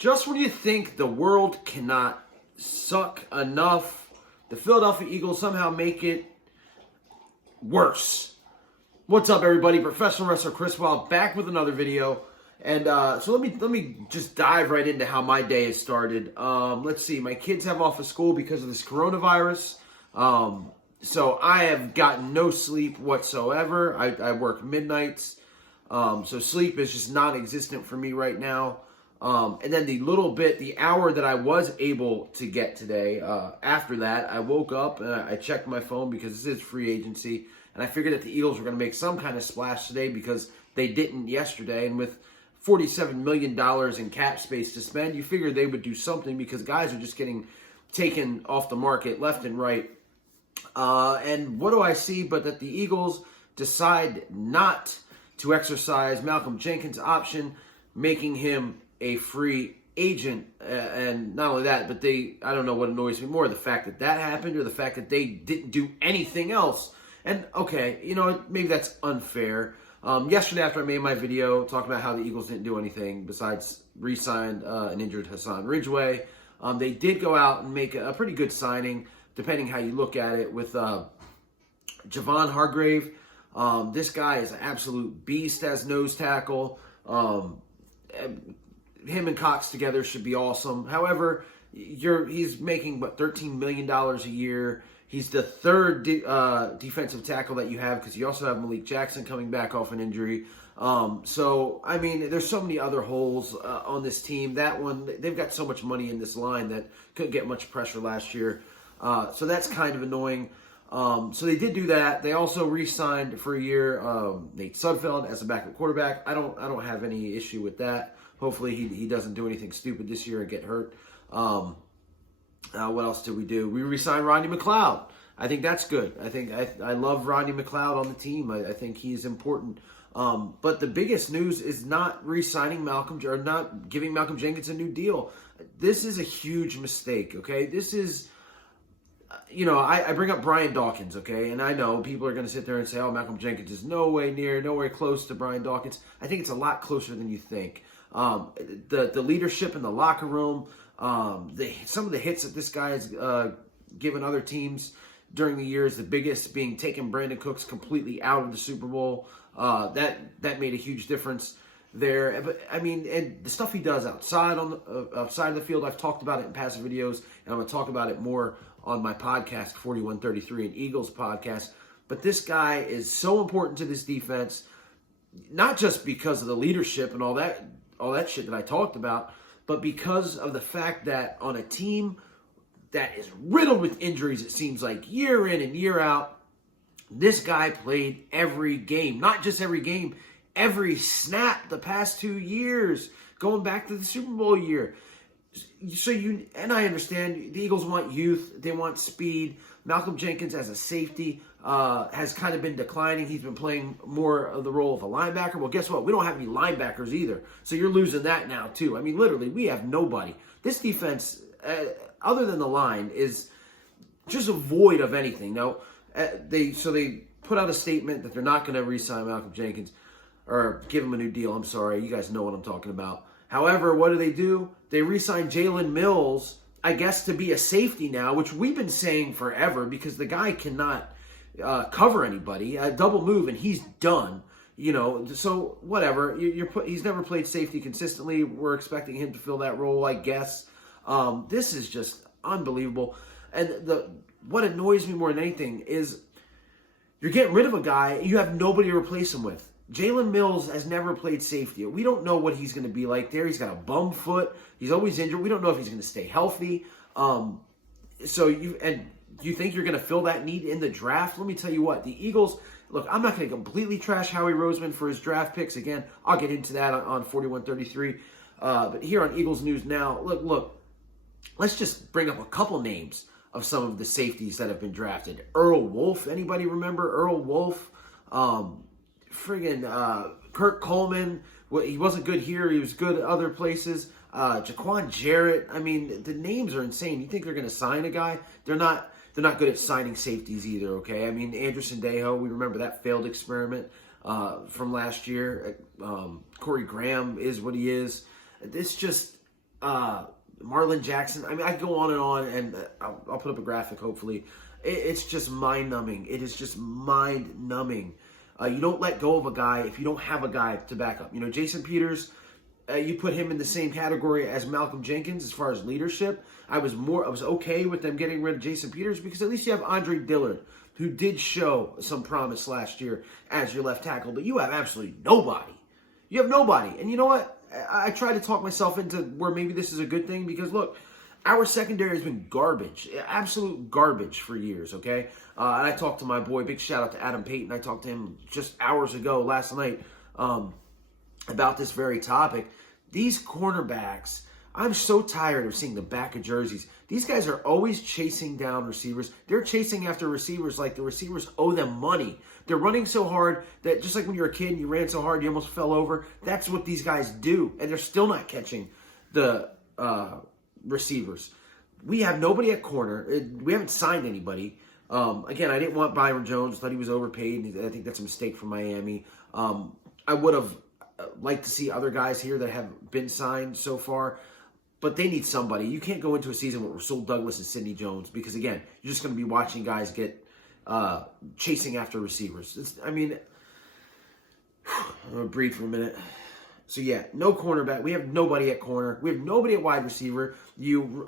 Just when you think the world cannot suck enough, the Philadelphia Eagles somehow make it worse. What's up, everybody? Professional wrestler Chris Wild back with another video. And so let me just dive right into how my day has started. Let's see. My kids have off of school because of this coronavirus. So I have gotten no sleep whatsoever. I work midnights. So sleep is just non-existent for me right now. And then the hour that I was able to get today, after that, I woke up and I checked my phone because this is free agency. And I figured that the Eagles were going to make some kind of splash today because they didn't yesterday. And with $47 million in cap space to spend, you figured they would do something because guys are just getting taken off the market left and right. And what do I see but that the Eagles decide not to exercise Malcolm Jenkins' option, making him a free agent. And not only that, but I don't know what annoys me more, the fact that that happened or the fact that they didn't do anything else. And okay, you know, maybe that's unfair. Yesterday after I made my video talking about how the Eagles didn't do anything besides re-signed an injured Hassan Ridgeway, they did go out and make a pretty good signing, depending how you look at it, with Javon Hargrave. This guy is an absolute beast as nose tackle. Him and Cox together should be awesome. However, he's making, $13 million a year. He's the third defensive tackle that you have because you also have Malik Jackson coming back off an injury. So, I mean, there's so many other holes on this team. That one, they've got so much money in this line that couldn't get much pressure last year. So that's kind of annoying. So they did do that. They also re-signed for a year Nate Sudfeld as a backup quarterback. I don't have any issue with that. Hopefully he doesn't do anything stupid this year and get hurt. What else did we do? We re-signed Rodney McLeod. I think that's good. I love Rodney McLeod on the team. I think he's important. But the biggest news is not re-signing or not giving Malcolm Jenkins a new deal. This is a huge mistake, okay? This is, you know, I bring up Brian Dawkins, okay? And I know people are going to sit there and say, oh, Malcolm Jenkins is nowhere close to Brian Dawkins. I think it's a lot closer than you think. The leadership in the locker room, some of the hits that this guy has given other teams during the years, the biggest being taking Brandon Cooks completely out of the Super Bowl. That made a huge difference there. But I mean, and the stuff he does outside of the field, I've talked about it in past videos, and I'm going to talk about it more on my podcast, 4133, an Eagles podcast. But this guy is so important to this defense, not just because of the leadership and all that shit that I talked about, but because of the fact that on a team that is riddled with injuries, it seems like year in and year out, this guy played every game. Not just every game, every snap the past 2 years, going back to the Super Bowl year. So and I understand the Eagles want youth, they want speed. Malcolm Jenkins as a safety has kind of been declining. He's been playing more of the role of a linebacker. Well, guess what? We don't have any linebackers either. So you're losing that now too. I mean, literally, we have nobody. This defense, other than the line, is just a void of anything. Now, they put out a statement that they're not going to re-sign Malcolm Jenkins or give him a new deal. I'm sorry. You guys know what I'm talking about. However, what do? They re-signed Jaylen Mills, I guess, to be a safety now, which we've been saying forever because the guy cannot cover anybody. A double move and he's done. You know, so whatever. He's never played safety consistently. We're expecting him to fill that role, I guess. This is just unbelievable. And what annoys me more than anything is you're getting rid of a guy, you have nobody to replace him with. Jaylen Mills has never played safety. We don't know what he's going to be like there. He's got a bum foot. He's always injured. We don't know if he's going to stay healthy. So you think you're going to fill that need in the draft? Let me tell you what. The Eagles, look, I'm not going to completely trash Howie Roseman for his draft picks. Again, I'll get into that on 4133. But here on Eagles News Now, look, let's just bring up a couple names of some of the safeties that have been drafted. Earl Wolf. Anybody remember Earl Wolf? Kurt Coleman. Well, he wasn't good here. He was good at other places. Jaquan Jarrett. I mean, the names are insane. You think they're going to sign a guy? They're not good at signing safeties either, okay? I mean, Andrew Sendejo, we remember that failed experiment from last year. Corey Graham is what he is. It's just Marlon Jackson. I mean, I can go on, and I'll put up a graphic, hopefully. It's just mind-numbing. It is just mind-numbing. You don't let go of a guy if you don't have a guy to back up. Jason Peters, you put him in the same category as Malcolm Jenkins as far as leadership. I was okay with them getting rid of Jason Peters because at least you have Andre Dillard, who did show some promise last year as your left tackle, but you have absolutely nobody. You have nobody. And you know what? I try to talk myself into where maybe this is a good thing because, look, our secondary has been garbage, absolute garbage for years, okay? And I talked to my boy, big shout out to Adam Payton. I talked to him just hours ago, last night, about this very topic. These cornerbacks, I'm so tired of seeing the back of jerseys. These guys are always chasing down receivers. They're chasing after receivers like the receivers owe them money. They're running so hard that just like when you're a kid and you ran so hard you almost fell over, that's what these guys do. And they're still not catching the receivers. We have nobody at corner. We haven't signed anybody. Again, I didn't want Byron Jones. Thought he was overpaid. I think that's a mistake from Miami. I would have liked to see other guys here that have been signed so far. But they need somebody. You can't go into a season with Rasul Douglas and Sidney Jones because, again, you're just going to be watching guys get chasing after receivers. I'm going to breathe for a minute. So, yeah, no cornerback. We have nobody at corner. We have nobody at wide receiver. You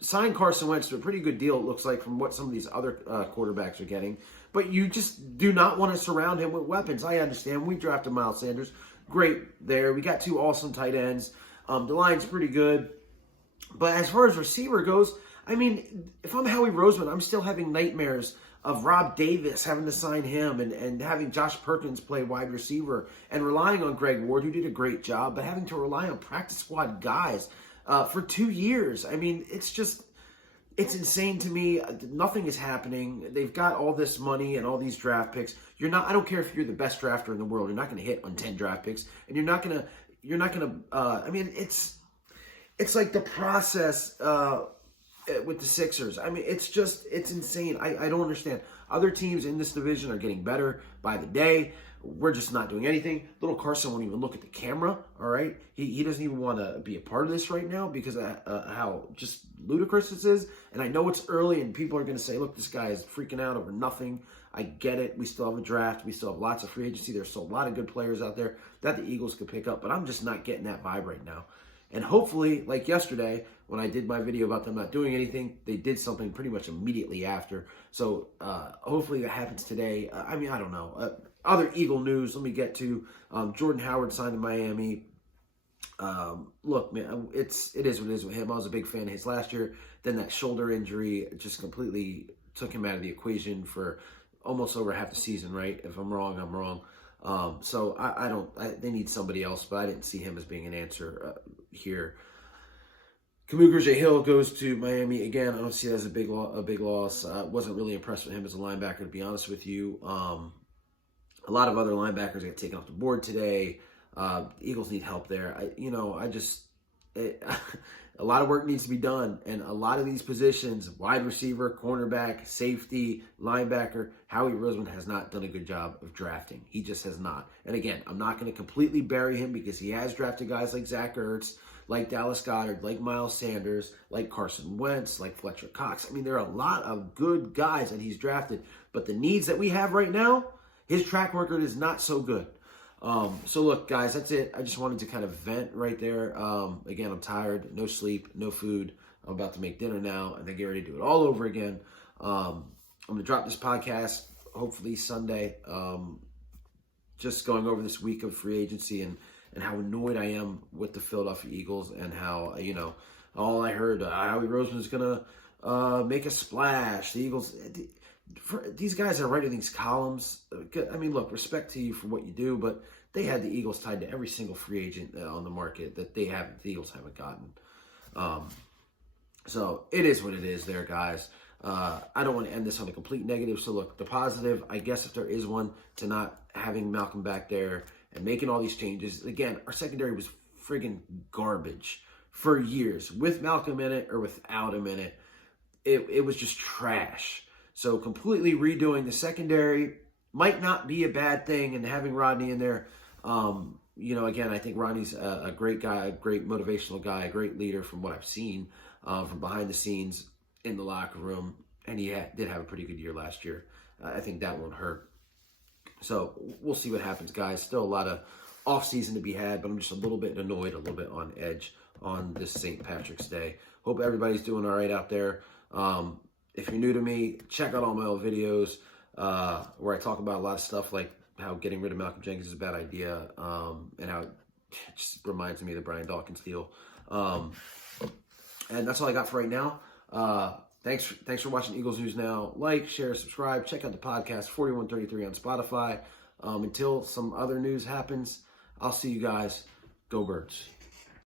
signed Carson Wentz to a pretty good deal, it looks like, from what some of these other quarterbacks are getting. But you just do not want to surround him with weapons. I understand. We drafted Miles Sanders. Great there. We got 2 awesome tight ends. The line's pretty good. But as far as receiver goes, I mean, if I'm Howie Roseman, I'm still having nightmares of Rob Davis having to sign him and having Josh Perkins play wide receiver and relying on Greg Ward, who did a great job, but having to rely on practice squad guys for 2 years. I mean, it's insane to me. Nothing is happening. They've got all this money and all these draft picks. I don't care if you're the best drafter in the world. You're not going to hit on 10 draft picks, and you're not going to, I mean, it's like the process with the Sixers. I mean, it's insane. I don't understand. Other teams in this division are getting better by the day. We're just not doing anything. Little Carson won't even look at the camera, all right? He doesn't even want to be a part of this right now because of how just ludicrous this is. And I know it's early and people are going to say, look, this guy is freaking out over nothing. I get it. We still have a draft. We still have lots of free agency. There's still a lot of good players out there that the Eagles could pick up. But I'm just not getting that vibe right now. And hopefully, like yesterday, when I did my video about them not doing anything, they did something pretty much immediately after. So hopefully that happens today. I mean, I don't know. Other Eagle news, let me get to. Jordan Howard signed in Miami. Look, man, it is what it is with him. I was a big fan of his last year. Then that shoulder injury just completely took him out of the equation for almost over half the season, right? If I'm wrong, I'm wrong. So they need somebody else, but I didn't see him as being an answer here. Kamuka Hill goes to Miami again. I don't see that as a big loss. Wasn't really impressed with him as a linebacker, to be honest with you. A lot of other linebackers got taken off the board today. The Eagles need help there. A lot of work needs to be done, and a lot of these positions, wide receiver, cornerback, safety, linebacker, Howie Roseman has not done a good job of drafting. He just has not. And again, I'm not going to completely bury him because he has drafted guys like Zach Ertz, like Dallas Goedert, like Miles Sanders, like Carson Wentz, like Fletcher Cox. I mean, there are a lot of good guys that he's drafted, but the needs that we have right now, his track record is not so good. So look, guys, that's it. I just wanted to kind of vent right there. Again, I'm tired, no sleep, no food. I'm about to make dinner now and then get ready to do it all over again. I'm going to drop this podcast hopefully Sunday. Just going over this week of free agency and how annoyed I am with the Philadelphia Eagles and how, all I heard, Howie Roseman is going to make a splash. The Eagles, these guys are writing these columns. I mean, look, respect to you for what you do, but they had the Eagles tied to every single free agent on the market that the Eagles haven't gotten. So it is what it is there, guys. I don't want to end this on a complete negative. So look, the positive, I guess if there is one, to not having Malcolm back there and making all these changes. Again, our secondary was friggin' garbage for years. With Malcolm in it or without him in it, it was just trash. So completely redoing the secondary might not be a bad thing, and having Rodney in there, again, I think Ronnie's a great guy, a great motivational guy, a great leader from what I've seen from behind the scenes in the locker room. And he did have a pretty good year last year. I think that won't hurt. So we'll see what happens, guys. Still a lot of off-season to be had, but I'm just a little bit annoyed, a little bit on edge on this St. Patrick's Day. Hope everybody's doing all right out there. If you're new to me, check out all my old videos where I talk about a lot of stuff like how getting rid of Malcolm Jenkins is a bad idea, and how it just reminds me of the Brian Dawkins deal. And that's all I got for right now. Thanks for watching Eagles News Now. Like, share, subscribe. Check out the podcast 4133 on Spotify. Until some other news happens, I'll see you guys. Go Birds.